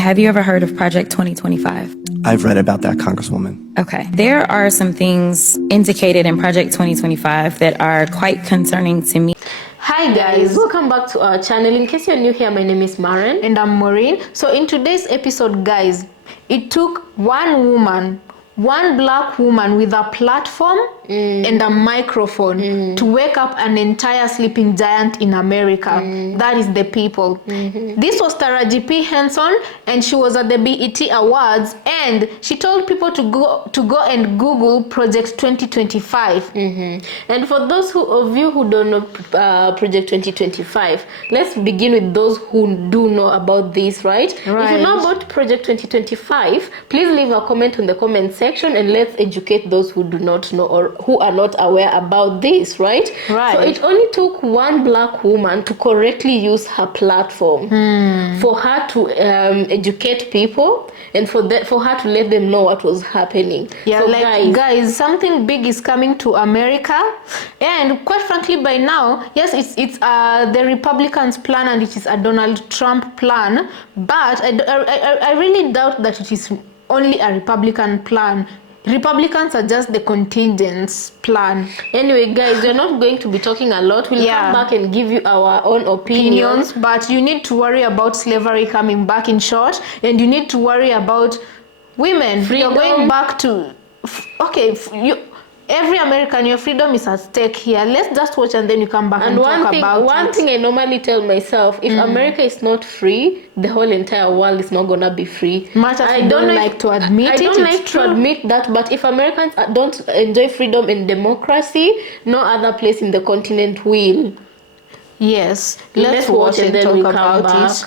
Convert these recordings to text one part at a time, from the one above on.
Have you ever heard of Project 2025? I've read about that, Congresswoman. Okay. There are some things indicated in Project 2025 that are quite concerning to me. Hi guys, welcome back to our channel. In case you're new here, my name is Maren and I'm Maureen. So in today's episode, guys, it took one black woman with a platform and a microphone to wake up an entire sleeping giant in America. That is the people. This was Taraji P. Henson, and she was at the BET Awards, and she told people to go and Google Project 2025. And for those of you who don't know Project 2025, let's begin with those who do know about this, right? If you know about Project 2025, please leave a comment on the comment section and let's educate those who do not know or who are not aware about this, right? So it only took one black woman to correctly use her platform for her to educate people and for her to let them know what was happening. Yeah, so guys, something big is coming to America, and quite frankly, by now, yes, it's the Republicans' plan and it is a Donald Trump plan, but I really doubt that it is only a Republican plan. Republicans are just the contingents plan. Anyway, guys, we're not going to be talking a lot. We'll come back and give you our own opinions. But you need to worry about slavery coming back, in short, and you need to worry about women. Freedom. You're going back to every American, your freedom is at stake here. Let's just watch and then you come back and talk about it. One thing I normally tell myself, if America is not free, the whole entire world is not gonna be free. I don't like to admit it. I don't like to admit that, but if Americans don't enjoy freedom and democracy, no other place in the continent will. Yes, let's watch and then talk about it.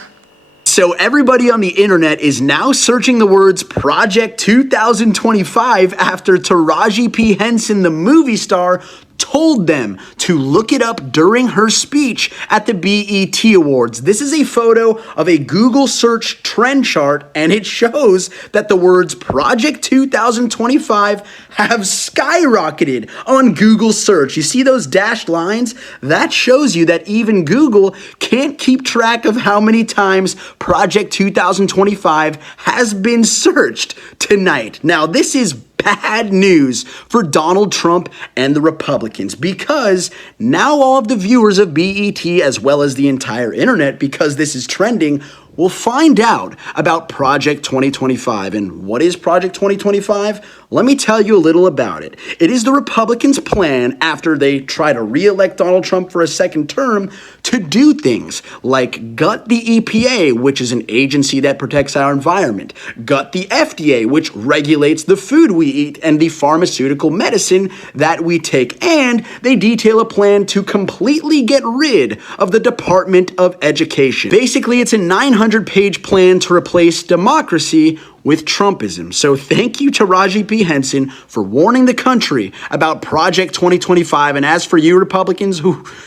So everybody on the internet is now searching the words Project 2025 after Taraji P. Henson, the movie star, told them to look it up during her speech at the BET Awards. This is a photo of a Google search trend chart, and it shows that the words Project 2025 have skyrocketed on Google search. You see those dashed lines? That shows you that even Google can't keep track of how many times Project 2025 has been searched tonight. Now, this is bad news for Donald Trump and the Republicans, because now all of the viewers of BET, as well as the entire internet, because this is trending, will find out about Project 2025. And what is Project 2025? Let me tell you a little about it. It is the Republicans' plan, after they try to re-elect Donald Trump for a second term, to do things like gut the EPA, which is an agency that protects our environment, gut the FDA, which regulates the food we eat and the pharmaceutical medicine that we take, and they detail a plan to completely get rid of the Department of Education. Basically, it's a 900-page plan to replace democracy with Trumpism. So thank you to Taraji P. Henson for warning the country about Project 2025. And as for you Republicans,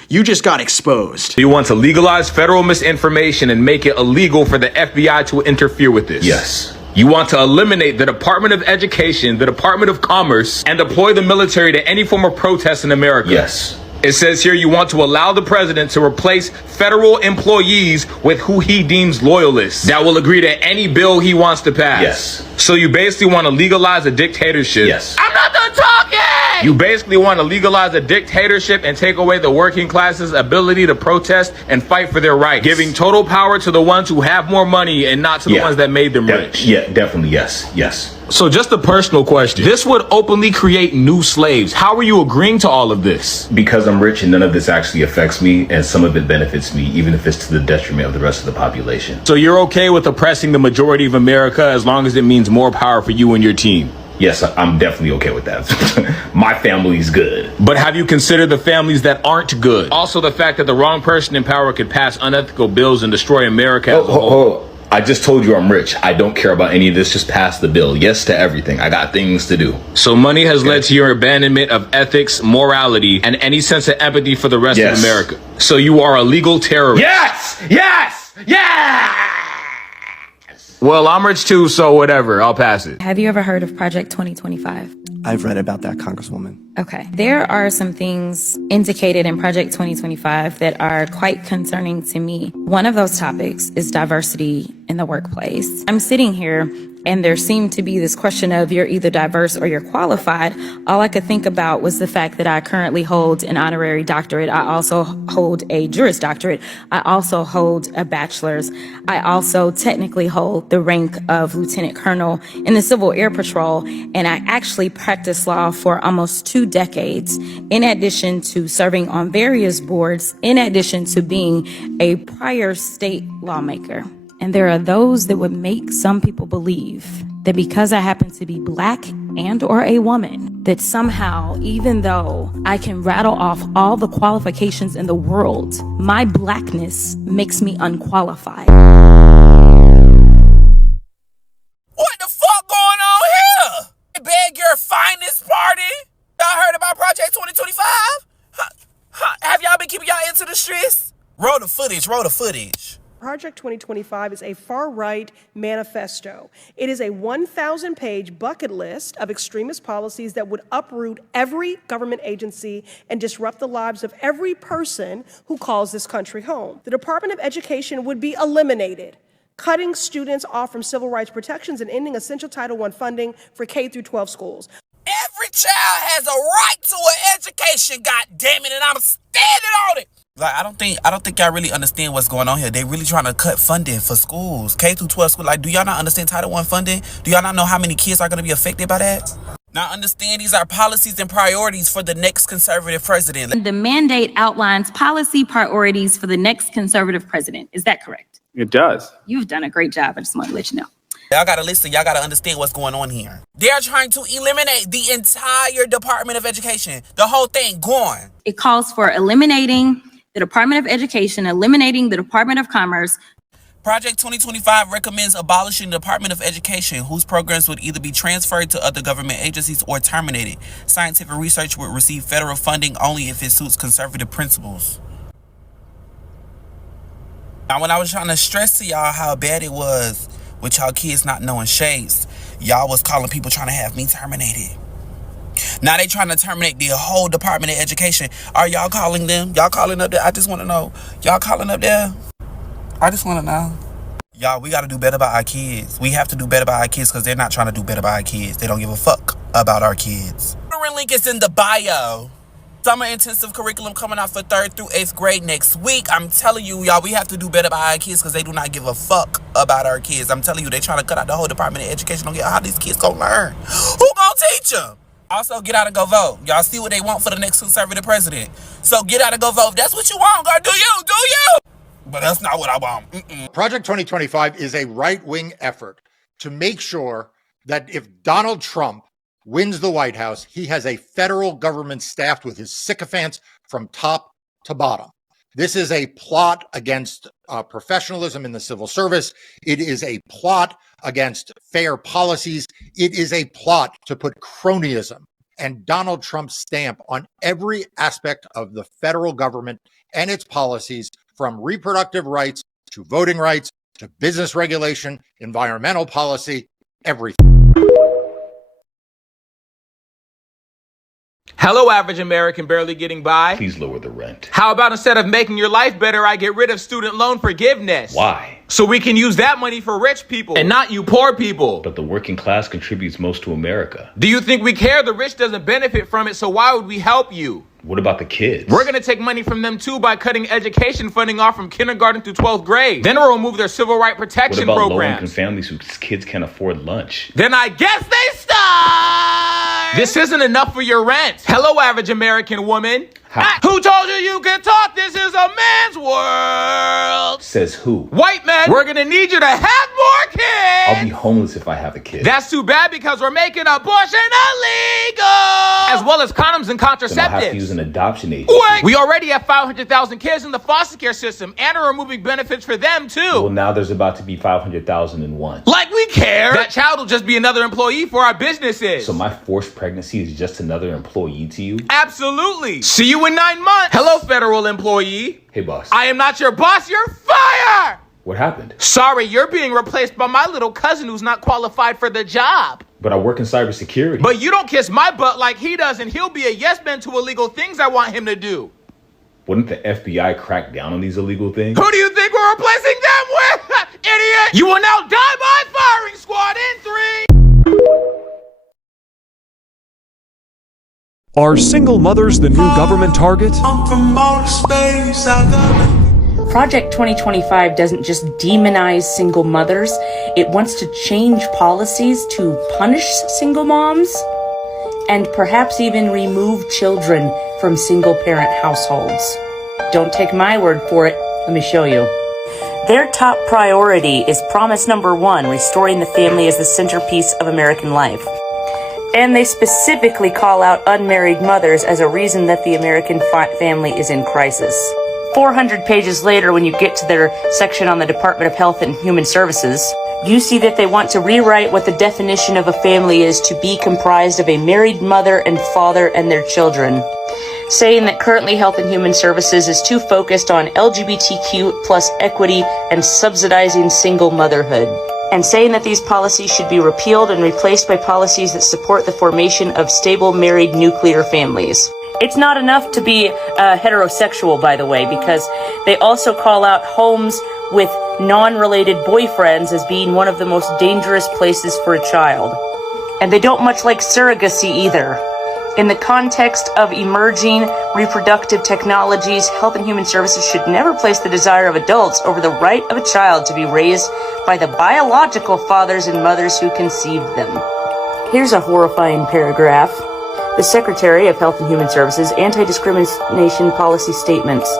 you just got exposed. You want to legalize federal misinformation and make it illegal for the FBI to interfere with this? Yes. You want to eliminate the Department of Education, the Department of Commerce, and deploy the military to any form of protest in America? Yes. It says here you want to allow the president to replace federal employees with who he deems loyalists that will agree to any bill he wants to pass. Yes. So you basically want to legalize a dictatorship. Yes. I'm not done talking! You basically want to legalize a dictatorship and take away the working class's ability to protest and fight for their rights, giving total power to the ones who have more money and not to the ones that made them rich. Yeah, definitely. Yes. So just a personal question. This would openly create new slaves. How are you agreeing to all of this? Because I'm rich and none of this actually affects me, and some of it benefits me, even if it's to the detriment of the rest of the population. So you're okay with oppressing the majority of America as long as it means more power for you and your team? Yes, I'm definitely okay with that. My family's good. But have you considered the families that aren't good? Also, the fact that the wrong person in power could pass unethical bills and destroy America as a whole. I just told you I'm rich. I don't care about any of this. Just pass the bill. Yes to everything. I got things to do. So money has led to your abandonment of ethics, morality, and any sense of empathy for the rest of America. So you are a legal terrorist. Yes! Well, I'm rich too, so whatever. I'll pass it. Have you ever heard of Project 2025? I've read about that, Congresswoman. Okay. There are some things indicated in Project 2025 that are quite concerning to me. One of those topics is diversity in the workplace. I'm sitting here and there seemed to be this question of you're either diverse or you're qualified. All I could think about was the fact that I currently hold an honorary doctorate. I also hold a Juris Doctorate. I also hold a bachelor's. I also technically hold the rank of Lieutenant Colonel in the Civil Air Patrol, and I actually practiced law for almost 2 decades, in addition to serving on various boards, in addition to being a prior state lawmaker. And there are those that would make some people believe that because I happen to be Black and or a woman, that somehow, even though I can rattle off all the qualifications in the world, my Blackness makes me unqualified. What the fuck going on here? Beg your finest party? Y'all heard about Project 2025? Have y'all been keeping y'all into the streets? Roll the footage. Project 2025 is a far-right manifesto. It is a 1,000-page bucket list of extremist policies that would uproot every government agency and disrupt the lives of every person who calls this country home. The Department of Education would be eliminated, cutting students off from civil rights protections and ending essential Title I funding for K-12 schools. Every child has a right to an education, goddammit, and I'm standing on it. Like, I don't think y'all really understand what's going on here. They really trying to cut funding for schools, K-12 school. Like, do y'all not understand Title I funding? Do y'all not know how many kids are going to be affected by that? Now, understand these are policies and priorities for the next conservative president. The mandate outlines policy priorities for the next conservative president. Is that correct? It does. You've done a great job. I just want to let you know. Y'all gotta listen. Y'all gotta understand what's going on here. They're trying to eliminate the entire Department of Education. The whole thing gone. It calls for eliminating the Department of Education, eliminating the Department of Commerce. Project 2025 recommends abolishing the Department of Education, whose programs would either be transferred to other government agencies or terminated. Scientific research would receive federal funding only if it suits conservative principles. Now, when I was trying to stress to y'all how bad it was with y'all kids not knowing shades, y'all was calling people trying to have me terminated. Now they trying to terminate the whole Department of Education. Are y'all calling them? Y'all calling up there? I just want to know. Y'all calling up there? I just want to know. Y'all, we got to do better by our kids. We have to do better by our kids because they're not trying to do better by our kids. They don't give a fuck about our kids. The link is in the bio. Summer intensive curriculum coming out for 3rd through 8th grade next week. I'm telling you, y'all, we have to do better by our kids because they do not give a fuck about our kids. I'm telling you, they trying to cut out the whole Department of Education. Don't get how these kids gonna learn. Who gonna teach them? Also, get out and go vote. Y'all see what they want for the next conservative president. So get out and go vote. If that's what you want, girl, do you. But that's not what I want. Project 2025 is a right-wing effort to make sure that if Donald Trump wins the White House, he has a federal government staffed with his sycophants from top to bottom. This is a plot against professionalism in the civil service. It is a plot against fair policies. It is a plot to put cronyism and Donald Trump's stamp on every aspect of the federal government and its policies, from reproductive rights to voting rights to business regulation, environmental policy, everything. Hello, average American barely getting by. Please lower the rent. How about instead of making your life better, I get rid of student loan forgiveness? Why? So we can use that money for rich people and not you poor people. But the working class contributes most to America. Do you think we care? The rich doesn't benefit from it, so why would we help you? What about the kids? We're going to take money from them too by cutting education funding off from kindergarten through 12th grade. Then we'll remove their civil right protection programs. What about programs. low-income families whose kids can't afford lunch? Then I guess they start. This isn't enough for your rent. Hello, average American woman. Who told you could talk? This is a man's world. Says who? White men. We're going to need you to have more kids. I'll be homeless if I have a kid. That's too bad because we're making abortion illegal. As well as condoms and contraceptives. Then I'll have to use an adoption agency. Wait. We already have 500,000 kids in the foster care system and are removing benefits for them too. Well, now there's about to be 500,001. Like we care. That child will just be another employee for our businesses. So my forced pregnancy is just another employee to you? Absolutely. See you in 9 months. Hello, federal employee. Hey, boss. I am not your boss. You're fired. What happened? Sorry, you're being replaced by my little cousin who's not qualified for the job. But I work in cybersecurity. But you don't kiss my butt like he does, and he'll be a yes man to illegal things I want him to do. Wouldn't the FBI crack down on these illegal things? Who do you think we're replacing them with? Idiot! You will now die by firing squad in 3. Are single mothers the new government target? Project 2025 doesn't just demonize single mothers, it wants to change policies to punish single moms and perhaps even remove children from single parent households. Don't take my word for it, let me show you. Their top priority is promise number 1, restoring the family as the centerpiece of American life. And they specifically call out unmarried mothers as a reason that the American family is in crisis. 400 pages later, when you get to their section on the Department of Health and Human Services, you see that they want to rewrite what the definition of a family is to be comprised of a married mother and father and their children, saying that currently Health and Human Services is too focused on LGBTQ plus equity and subsidizing single motherhood, and saying that these policies should be repealed and replaced by policies that support the formation of stable married nuclear families. It's not enough to be heterosexual, by the way, because they also call out homes with non-related boyfriends as being one of the most dangerous places for a child. And they don't much like surrogacy either. In the context of emerging reproductive technologies, Health and Human Services should never place the desire of adults over the right of a child to be raised by the biological fathers and mothers who conceived them. Here's a horrifying paragraph. The Secretary of Health and Human Services anti-discrimination policy statements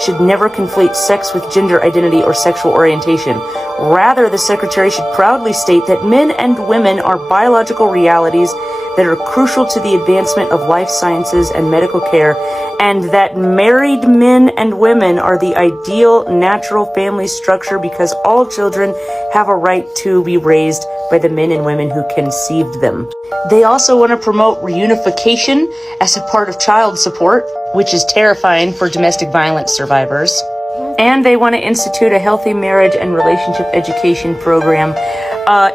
should never conflate sex with gender identity or sexual orientation. Rather, the Secretary should proudly state that men and women are biological realities that are crucial to the advancement of life sciences and medical care, and that married men and women are the ideal natural family structure because all children have a right to be raised by the men and women who conceived them. They also want to promote reunification as a part of child support, which is terrifying for domestic violence survivors. And they want to institute a healthy marriage and relationship education program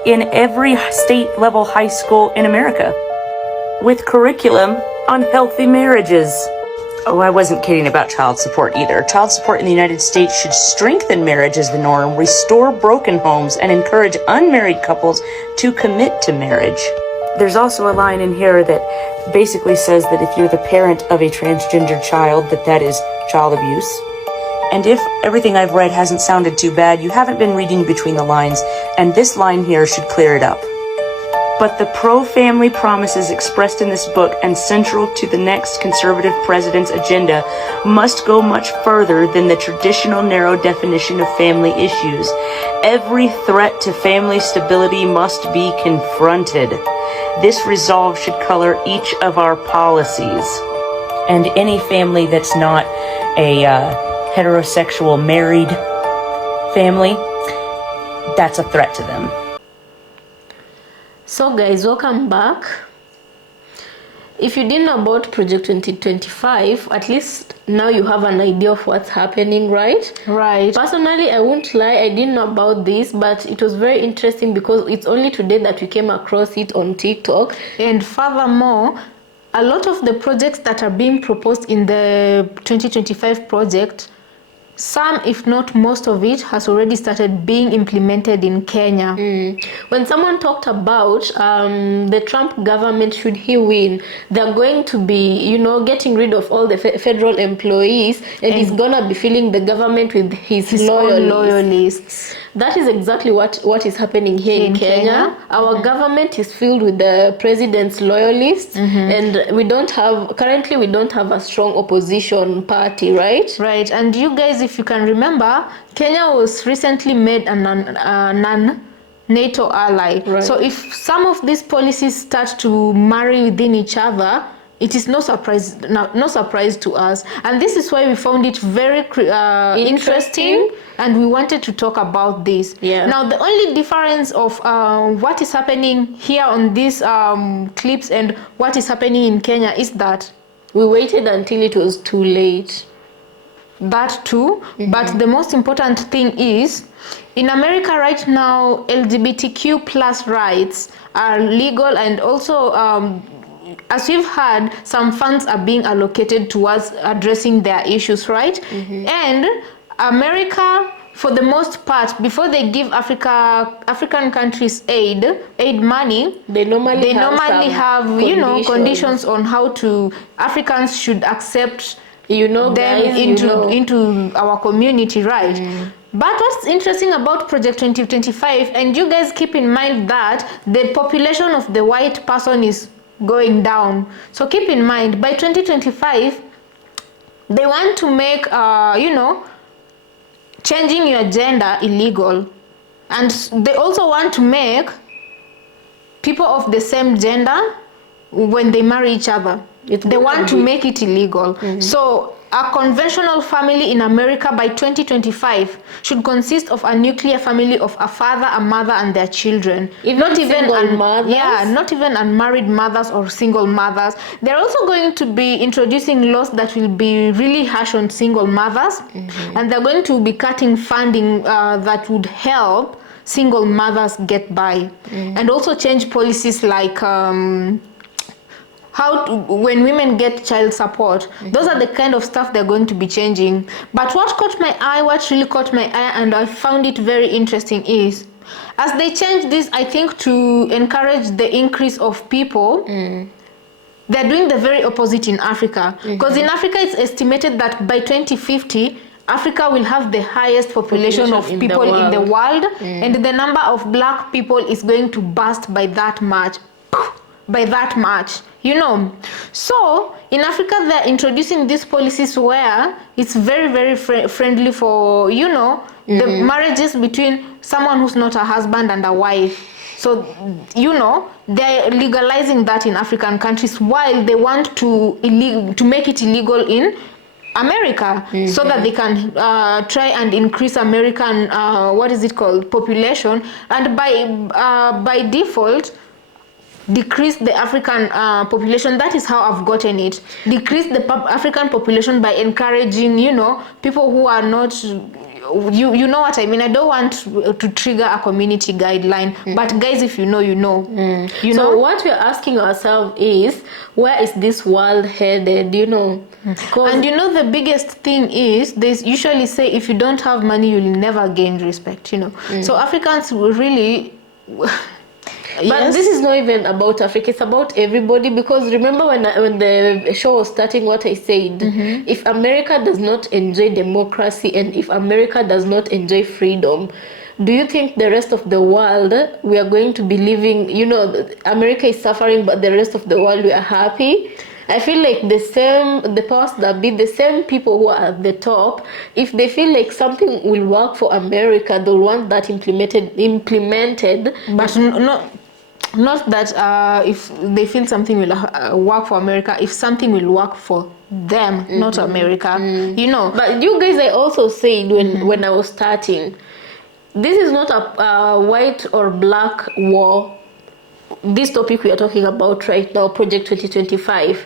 in every state-level high school in America, with curriculum on healthy marriages. Oh, I wasn't kidding about child support either. Child support in the United States should strengthen marriage as the norm, restore broken homes, and encourage unmarried couples to commit to marriage. There's also a line in here that basically says that if you're the parent of a transgender child, that is child abuse. And if everything I've read hasn't sounded too bad, you haven't been reading between the lines, and this line here should clear it up. But the pro-family promises expressed in this book and central to the next conservative president's agenda must go much further than the traditional narrow definition of family issues. Every threat to family stability must be confronted. This resolve should color each of our policies. And any family that's not a heterosexual married family, that's a threat to them. So guys, welcome back. If you didn't know about Project 2025, at least now you have an idea of what's happening, right? Right. Personally, I won't lie, I didn't know about this, but it was very interesting because it's only today that we came across it on TikTok. And furthermore, a lot of the projects that are being proposed in the 2025 project, some, if not most of it, has already started being implemented in Kenya. When someone talked about the Trump government, should he win, they're going to be, you know, getting rid of all the federal employees, and he's gonna be filling the government with his loyalists. That is exactly what is happening here in Kenya. Our government is filled with the president's loyalists, and currently we don't have a strong opposition party, right? Right. And you guys, if you can remember, Kenya was recently made a non-NATO ally. Right. So if some of these policies start to marry within each other, it is no surprise to us. And this is why we found it very interesting, and we wanted to talk about this. Yeah. Now, the only difference of what is happening here on these clips and what is happening in Kenya is that we waited until it was too late. That too, but the most important thing is in America right now, LGBTQ plus rights are legal, and also as we've heard, some funds are being allocated towards addressing their issues, right? And America, for the most part, before they give African countries aid money, they normally have conditions on how to Africans should accept them guys, into our community, right? But what's interesting about Project 2025, and you guys keep in mind that the population of the white person is going down. So keep in mind, by 2025, they want to make, changing your gender illegal. And they also want to make people of the same gender, when they marry each other, they want to make it illegal. So a conventional family in America by 2025 should consist of a nuclear family of a father, a mother, and their children. Not even unmarried mothers or single mothers. They're also going to be introducing laws that will be really harsh on single mothers, and they're going to be cutting funding that would help single mothers get by, and also change policies like when women get child support. Those are the kind of stuff they're going to be changing. But what really caught my eye, and I found it very interesting, is as they change this, I think to encourage the increase of people, they're doing the very opposite in Africa. Because in Africa, it's estimated that by 2050, Africa will have the highest population of people in the world, and the number of black people is going to burst by that much. So in Africa, they're introducing these policies where it's very, very friendly for, the marriages between someone who's not a husband and a wife. So, they're legalizing that in African countries, while they want to make it illegal in America, so that they can try and increase American, population, and by default, decrease the African population. That is how I've gotten it. Decrease the African population by encouraging, people who are not, you know what I mean. I don't want to trigger a community guideline, but guys, if you know, you know. So what we're asking ourselves is, where is this world headed, And the biggest thing is, they usually say, if you don't have money, you'll never gain respect, So Africans will really... But this is not even about Africa, it's about everybody, because remember when the show was starting, what I said, if America does not enjoy democracy, and if America does not enjoy freedom, do you think the rest of the world, we are going to be living, America is suffering, but the rest of the world, we are happy? I feel like the powers that be, the same people who are at the top, if they feel like something will work for America, they'll want that implemented. But not that if they feel something will work for America, if something will work for them, not America, But you guys, I also said when I was starting, this is not a white or black war. This topic we are talking about right now, Project 2025,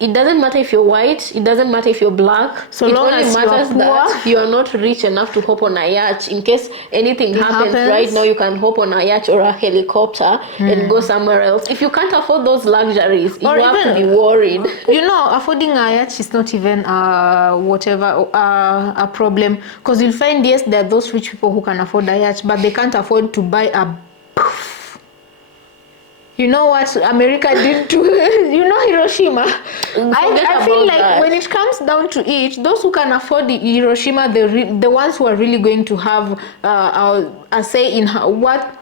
it doesn't matter if you're white, it doesn't matter if you're black, so long as matters that you are not rich enough to hop on a yacht. In case anything happens right now, you can hop on a yacht or a helicopter and go somewhere else. If you can't afford those luxuries, you have to be worried. Affording a yacht is not even a problem, because you'll find, yes, there are those rich people who can afford a yacht, but they can't afford to buy a You know what America did to, Hiroshima? I feel like when it comes down to it, those who can afford the Hiroshima, the ones who are really going to have a say in what.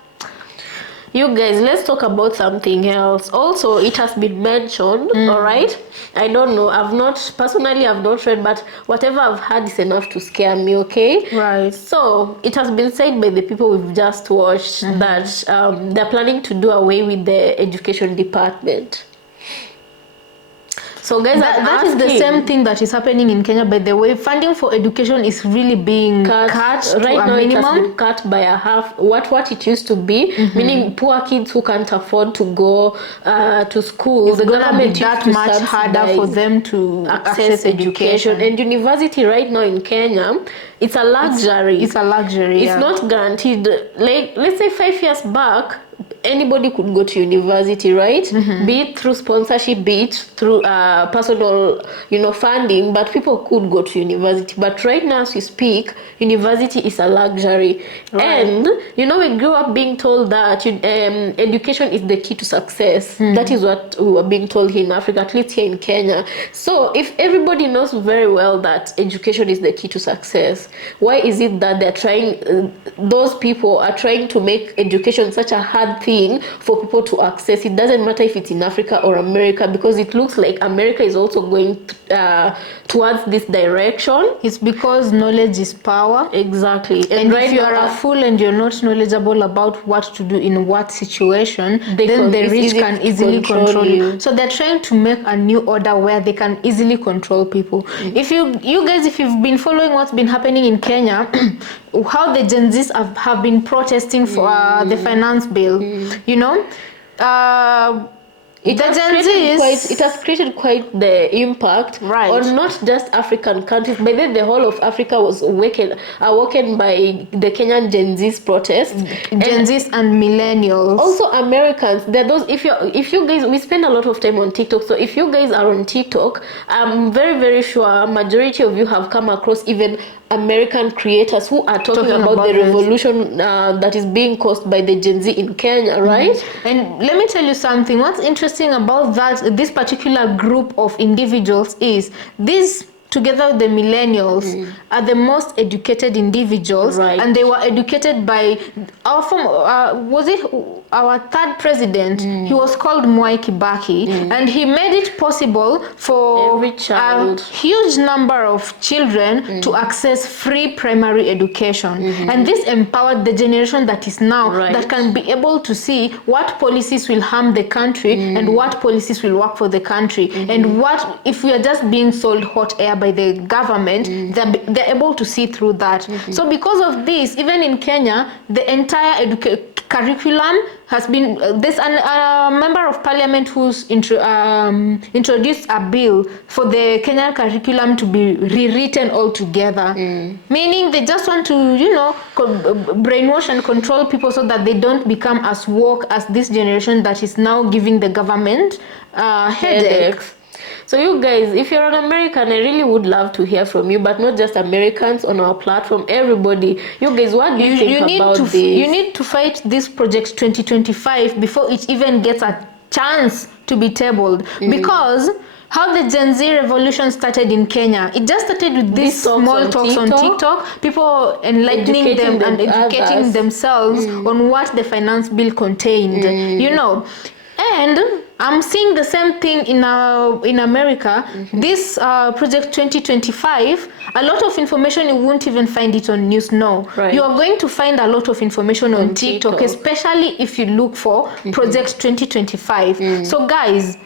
You guys, let's talk about something else. Also, it has been mentioned, all right? I don't know. I've not read, but whatever I've heard is enough to scare me, okay? Right. So, it has been said by the people we've just watched that they're planning to do away with the education department. So guys, that is the same thing that is happening in Kenya. By the way, funding for education is really being cut right to now. a minimum. It has been cut by a half what it used to be. Meaning poor kids who can't afford to go to school. It's the gonna be government that much harder for them to access education. And university right now in Kenya, it's a luxury. It's a luxury. It's not guaranteed. Like let's say 5 years back, anybody could go to university, right? Be it through sponsorship, be it through personal, funding, but people could go to university. But right now, as we speak, university is a luxury. Right. And, we grew up being told that education is the key to success. That is what we were being told here in Africa, at least here in Kenya. So if everybody knows very well that education is the key to success, why is it that they're trying, those people are trying to make education such a hard thing for people to access? It doesn't matter if it's in Africa or America, because it looks like America is also going towards this direction. It's because knowledge is power. Exactly. And right if you are a fool and you're not knowledgeable about what to do in what situation, then the rich can easily control you. So they're trying to make a new order where they can easily control people. If you guys, if you've been following what's been happening in Kenya, how the Gen Zs have been protesting for the finance bill, it has created quite the impact on not just African countries, but then the whole of Africa was awoken by the Kenyan Gen Z's protest. Gen Z's and millennials. Also Americans. There are those, if you guys, we spend a lot of time on TikTok, so if you guys are on TikTok, I'm very, very sure a majority of you have come across even American creators who are talking about the revolution that is being caused by the Gen Z in Kenya, right? And let me tell you something. What's interesting about this particular group of individuals is this, together with the millennials, are the most educated individuals, and they were educated by our our third president. He was called Mwai Kibaki, and he made it possible for a huge number of children to access free primary education. And this empowered the generation that is now, that can be able to see what policies will harm the country and what policies will work for the country, and what if we are just being sold hot air by the government, they're able to see through that. So because of this, even in Kenya, the entire curriculum has been, there's a member of parliament who's introduced a bill for the Kenyan curriculum to be rewritten altogether. Meaning they just want to, brainwash and control people so that they don't become as woke as this generation that is now giving the government headaches. So you guys, if you're an American, I really would love to hear from you, but not just Americans on our platform, everybody. You guys, what do you think about this? You need to fight this Project 2025 before it even gets a chance to be tabled. Because how the Gen Z revolution started in Kenya, it just started with these small talks on TikTok, people enlightening them and educating themselves on what the finance bill contained, And I'm seeing the same thing in America. This Project 2025, a lot of information, you won't even find it on News Now. You are going to find a lot of information on TikTok, especially if you look for Project 2025. So guys,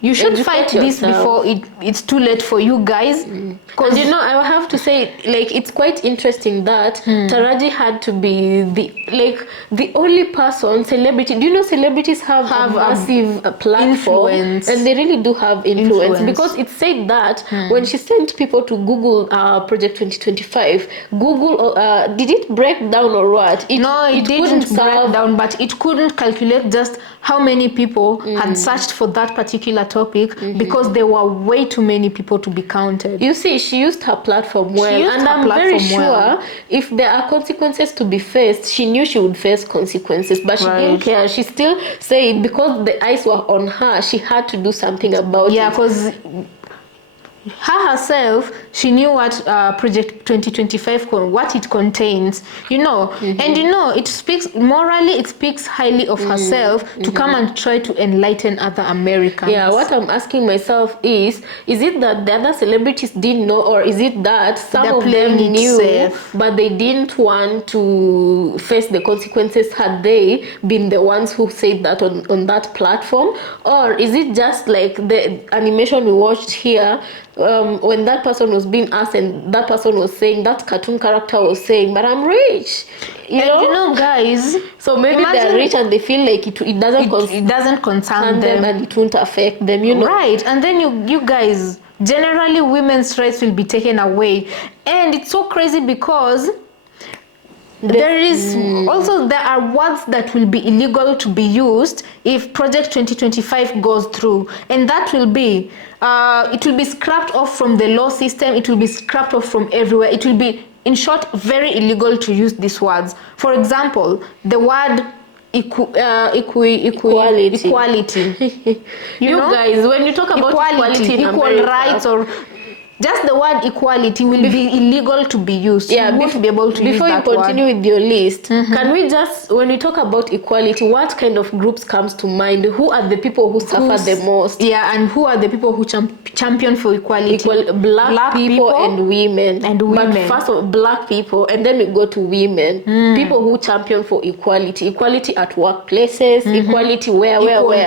you should fight this before it's too late for you guys. Because I have to say, it's quite interesting that Taraji had to be the only person, celebrity. Do you know celebrities have a massive platform, influence. And they really do have influence. Because it said that when she sent people to Google Project 2025, Google did it break down or what? It didn't break down, but it couldn't calculate just how many people had searched for that particular topic, because there were way too many people to be counted. You see, she used her platform well, and I'm very sure if there are consequences to be faced, she knew she would face consequences, but she didn't care. She still said because the eyes were on her, she had to do something about it. Yeah, because her herself, she knew what Project 2025 what it contains, you know. And you know, it speaks morally, it speaks highly of herself to come and try to enlighten other Americans. Yeah, what I'm asking myself is it that the other celebrities didn't know, or is it that some of them knew but they didn't want to face the consequences had they been the ones who said that on that platform? Or is it just like the animation we watched here, when that person was being asked and that person was saying, that cartoon character was saying, but I'm rich, you know guys, so maybe they're rich and they feel like it doesn't concern them and it won't affect them, you know, right? And then you guys, generally women's rights will be taken away, and it's so crazy because there are words that will be illegal to be used if Project 2025 goes through, and that will be it will be scrapped off from the law system, it will be scrapped off from everywhere. It will be, in short, very illegal to use these words. For example, the word equality. you know? Guys, when you talk about equality in equal America, rights, or just the word equality will be illegal to be used. Yeah, you won't be able to use that before you continue word. with your list, can we just, when we talk about equality, what kind of groups comes to mind? Who are the people who suffer the most? Yeah, and who are the people who champion for equality? Black people and women. But first of all, black people, and then we go to women. People who champion for equality at workplaces, equality where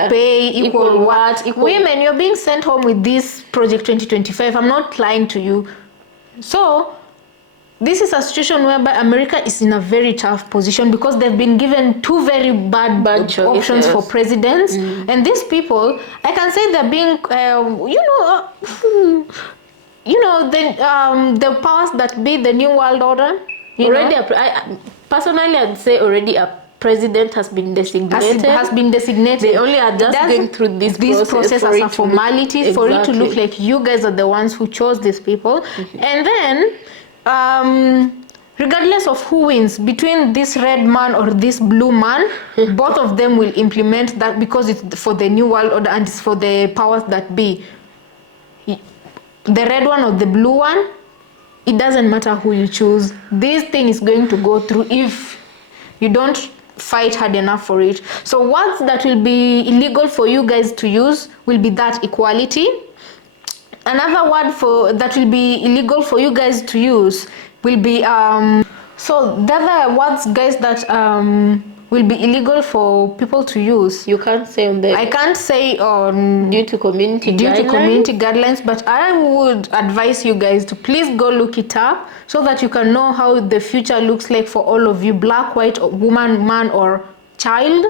pay, equal what? Women, you're being sent home with this Project 2025. I'm not lying to you. So this is a situation whereby America is in a very tough position because they've been given two very bad options for presidents, and these people, I can say they're being the powers that be, the new world order. Personally, I'd say already a president has been designated. They only are just going through this process as a formality for it to look like you guys are the ones who chose these people. And then, regardless of who wins, between this red man or this blue man, both of them will implement that because it's for the new world order and it's for the powers that be. The red one or the blue one, it doesn't matter who you choose. This thing is going to go through if you don't fight hard enough for it. So words that will be illegal for you guys to use will be that equality. Another word that will be illegal for you guys to use will be so the other words, guys, that will be illegal for people to use. You can't say on the. I can't say on due to community guidelines, but I would advise you guys to please go look it up so that you can know how the future looks like for all of you, black, white, woman, man, or child,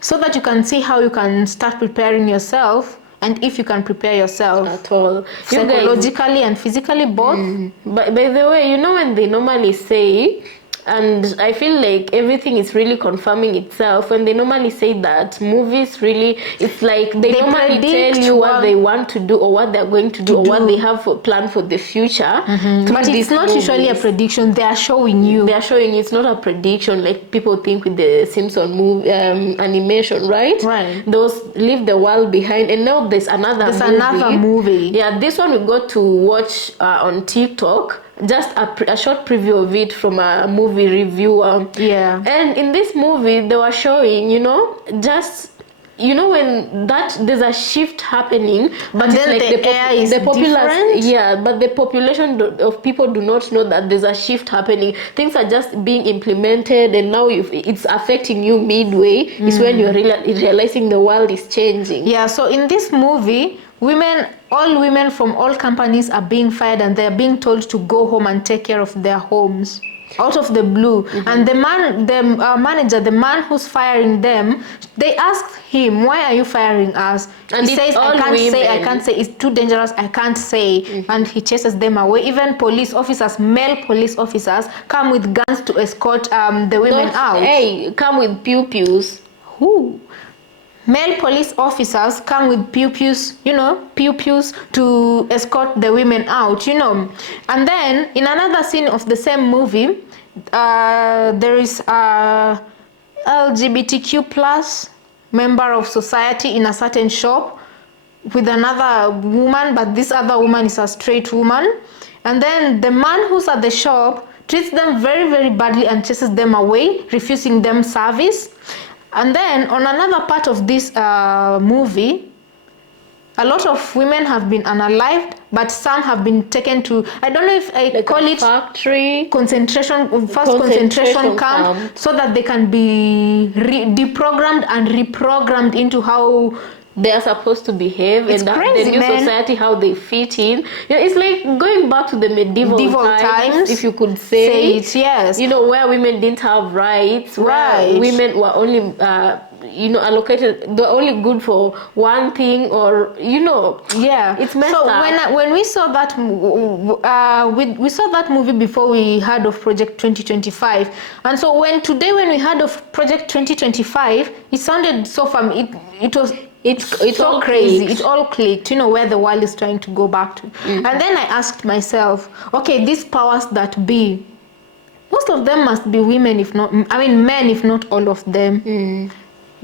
so that you can see how you can start preparing yourself. And if you can prepare yourself at all, psychologically and physically, both. By the way, you know when they normally say, and I feel like everything is really confirming itself when they normally say that movies really, it's like they normally tell you what they want to do or what they're going to do or what they have planned for the future. But it's not usually a prediction. They are showing you. It's not a prediction like people think with the Simpson movie animation, right? Right. Those leave the world behind, and now there's another movie. Yeah, this one we got to watch on TikTok. Just a short preview of it from a movie reviewer. Yeah. And in this movie, they were showing, when there's a shift happening, but and it's then like the air is different. Yeah, but the population of people do not know that there's a shift happening. Things are just being implemented, and now it's affecting you midway. Is when you're realizing the world is changing. Yeah. So in this movie, all women from all companies are being fired, and they're being told to go home and take care of their homes out of the blue. And the manager, the man who's firing them, they asked him, why are you firing us? And he says, I can't say, it's too dangerous, I can't say. And he chases them away. Even police officers, male police officers, come with guns to escort the women out. Hey, come with pew-pews. Who? Male police officers come with pew-pews to escort the women out, And then in another scene of the same movie, there is a LGBTQ plus member of society in a certain shop with another woman, but this other woman is a straight woman. And then the man who's at the shop treats them very, very badly and chases them away, refusing them service. And then on another part of this movie, a lot of women have been unalived, but some have been taken to, I don't know if I call it factory, concentration camp, so that they can be deprogrammed and reprogrammed into how they are supposed to behave. It's and crazy, the new society, how they fit in. It's like going back to the medieval times, if you could say it, yes. Where women didn't have rights, where women were only allocated, they're only good for one thing, or it's messed up. So when we saw that we saw that movie before we heard of Project 2025, and so when we heard of Project 2025, it sounded so it's so all crazy. clicked. It all clicked, where the world is trying to go back to. And then I asked myself, okay, these powers that be, most of them must be women, men, if not all of them.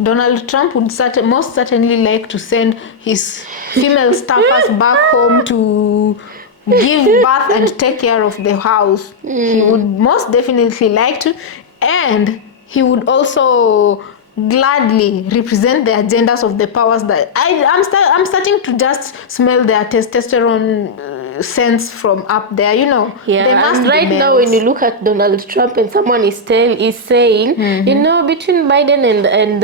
Donald Trump would most certainly like to send his female staffers back home to give birth and take care of the house. He would most definitely like to, and he would also gladly represent the agendas of the powers that I'm starting to just smell their testosterone sense from up there, They must right now, when you look at Donald Trump and someone is saying, between Biden and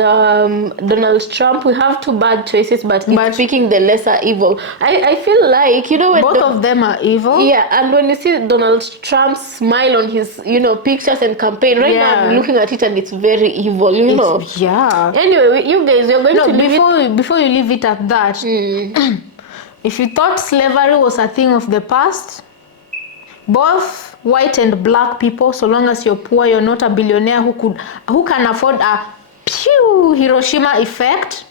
Donald Trump, we have two bad choices, but he's picking the lesser evil. I feel like, when both of them are evil. Yeah, and when you see Donald Trump's smile on his, pictures and campaign, right now I'm looking at it and it's very evil, Yeah. Anyway, you guys, you're going to leave before you leave it at that. If you thought slavery was a thing of the past, both white and black people, so long as you're poor, you're not a billionaire who can afford a Hiroshima effect,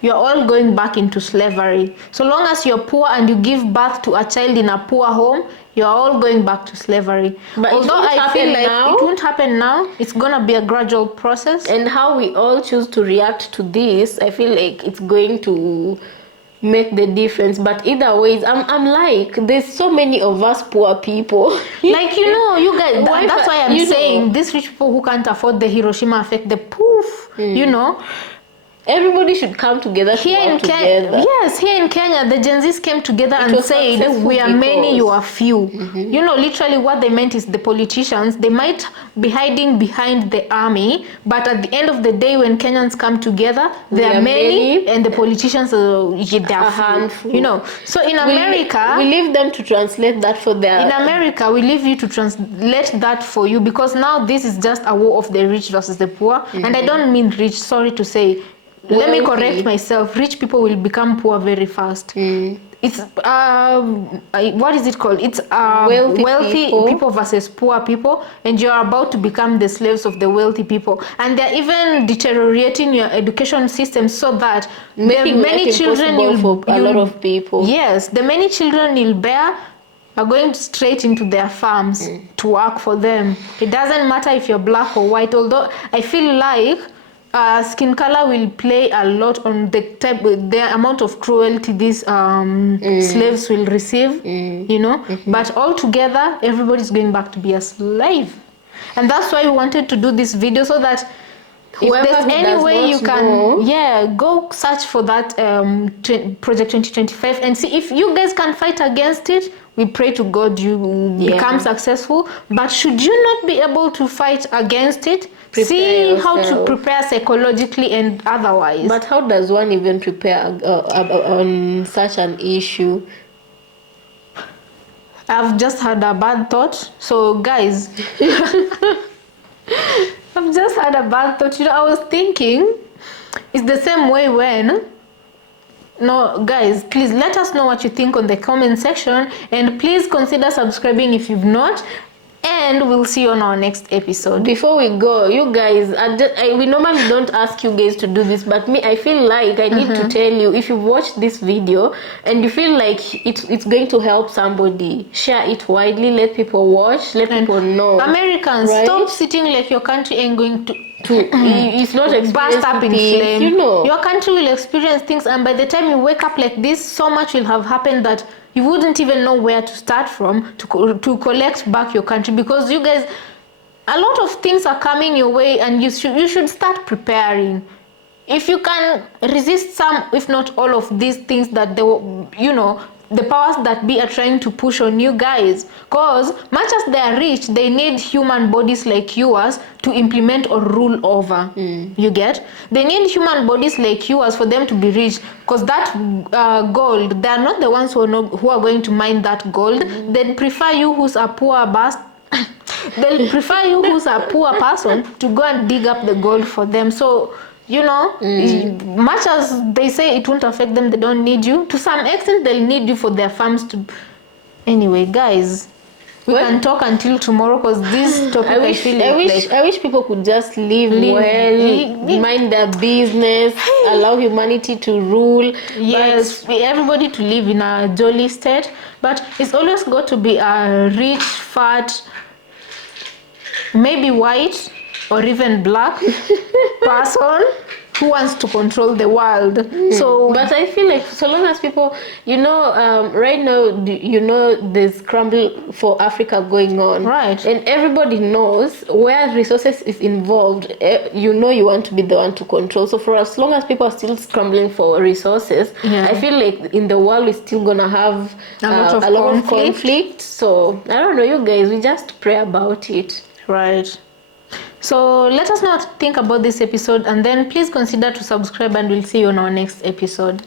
you're all going back into slavery. So long as you're poor and you give birth to a child in a poor home, you're all going back to slavery. But although I feel like it won't happen now, it's gonna be a gradual process. And how we all choose to react to this, I feel like it's going to make the difference. But either ways, I'm like, there's so many of us poor people. Like, you guys, that's why I'm saying these rich people who can't afford the Hiroshima effect, the poof, everybody should come together here in Kenya. Yes, here in Kenya, the Gen Zs came together and said, we are many, you are few. Literally what they meant is the politicians, they might be hiding behind the army, but at the end of the day, when Kenyans come together, they are many, and the politicians are a handful. So in America, we leave them to translate that for their. In America, we leave you to translate that for you, because now this is just a war of the rich versus the poor. And I don't mean rich, sorry to say. Let me correct myself. Rich people will become poor very fast. It's what is it called? It's wealthy people versus poor people, and you're about to become the slaves of the wealthy people. And they're even deteriorating your education system so that making many children for a lot of people. Yes, the many children you'll bear are going straight into their farms to work for them. It doesn't matter if you're black or white, although I feel like skin color will play a lot on the amount of cruelty these slaves will receive, But altogether, everybody's going back to be a slave. And that's why we wanted to do this video, so that if there's any way you can, go search for that Project 2025 and see if you guys can fight against it. We pray to God you become successful. But should you not be able to fight against it, see how to prepare psychologically and otherwise. But how does one even prepare on such an issue? I've just had a bad thought. So guys, I've just had a bad thought. I was thinking, it's the same way when... No, guys, please let us know what you think on the comment section. And please consider subscribing if you've not. And we'll see you on our next episode. Before we go, you guys, we normally don't ask you guys to do this, but I feel like I need to tell you, if you watch this video and you feel like it's going to help somebody, share it widely, let people watch, let people know. Americans, stop sitting like your country ain't going to it's not burst up in things, flame. you know. Your country will experience things, and by the time you wake up like this, so much will have happened that you wouldn't even know where to start from to collect back your country, because you guys, a lot of things are coming your way, and you should start preparing. If you can resist some, if not all of these things that the powers that be are trying to push on you guys, because much as they are rich, they need human bodies like yours to implement or rule over. You get? They need human bodies like yours for them to be rich, because that gold, they are not the ones who are going to mine that gold. They'd prefer you who's a poor bastard. They'll prefer you who's a poor person to go and dig up the gold for them. So, much as they say it won't affect them, they don't need you. To some extent, they'll need you for their farms to... Anyway, guys, we can talk until tomorrow, because this topic I wish people could just live well, mind their business, allow humanity to rule. Yes, everybody to live in a jolly state. But it's always got to be a rich, fat, maybe white or even black person who wants to control the world. So, but I feel like so long as people, right now, there's scramble for Africa going on, right? And everybody knows where resources is involved. You want to be the one to control. So for as long as people are still scrambling for resources, I feel like in the world we're still gonna have a lot of conflict. So I don't know, you guys, we just pray about it, right? So let us know what to think about this episode, and then please consider to subscribe, and we'll see you on our next episode.